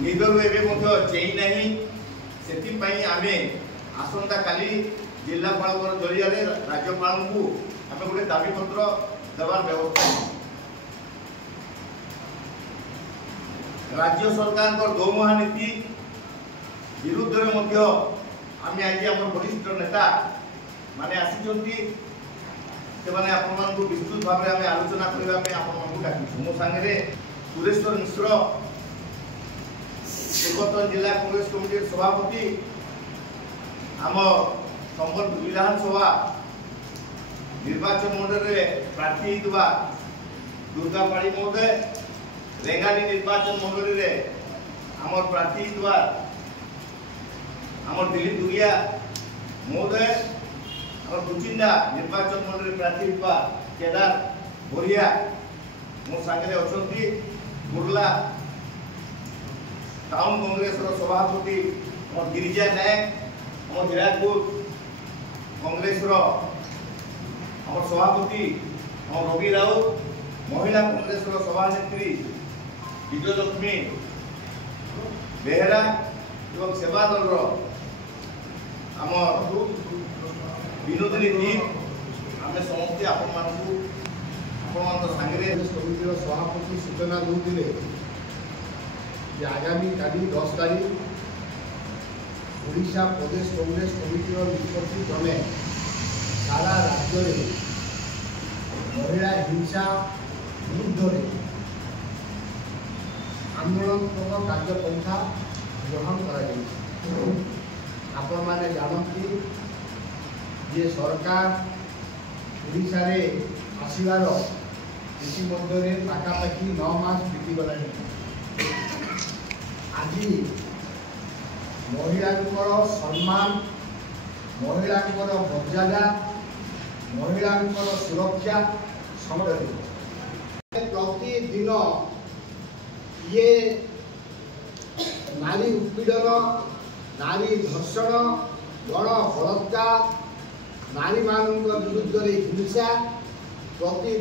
निदरू एवं चेई नहीं से आमे आसंता काली जिलापाल जरिया राज्यपाल को आम गोटे दाबीपत्र देवार व्यवस्था राज्य सरकार गौमुहा नीति विरुद्ध में आम आज आम वरिष्ठ नेता माने आसी विस्तृत भाव में आलोचना करने डाकू मो सांगे सुरेश्वर मिश्र पूर्वतन जिला कांग्रेस कमिटी सभापति आम संबलपुर विधानसभा निर्वाचन मंडल में प्रार्थी दुर्गा पाड़ी महोदय रेंगाली निर्वाचन मंडल में आम प्रार्थी आम दिलीप दुगिया महोदय और दुचिंदा निर्वाचन मंडल में प्रार्थी केदार बोरिया मो सांगे अच्छा बुर्ला टाउन कांग्रेस सभापति गिरिजा नायक हिरापुर कांग्रेस सभापति रवि राउत महिला कांग्रेस सभानेत्री विजयलक्ष्मी बेहरा एवं सेवा दल आम विनोदिनी दीप आम समस्ते आपण सांगे समितिर सभापति सूचना दूसरे आगामी काली 10 तारीख ओडिशा प्रदेश कांग्रेस कमिटी निष्पत्ति क्रमे सारा राज्य में महिला हिंसा विरुद्ध आंदोलनात्मक कार्यपंथा ग्रहण कर आपण मैंने जानती जे सरकार ओडिशा रे आसबार इतिमध्य पाखापाखि 9 मास बीतीगला आज महिला सम्मान महिला मर्यादा महिला सुरक्षा प्रतिदिन ये नारी उत्पीड़न नारी धर्षण गण बलात्कार नारी मान विरुद्ध हिंसा प्रति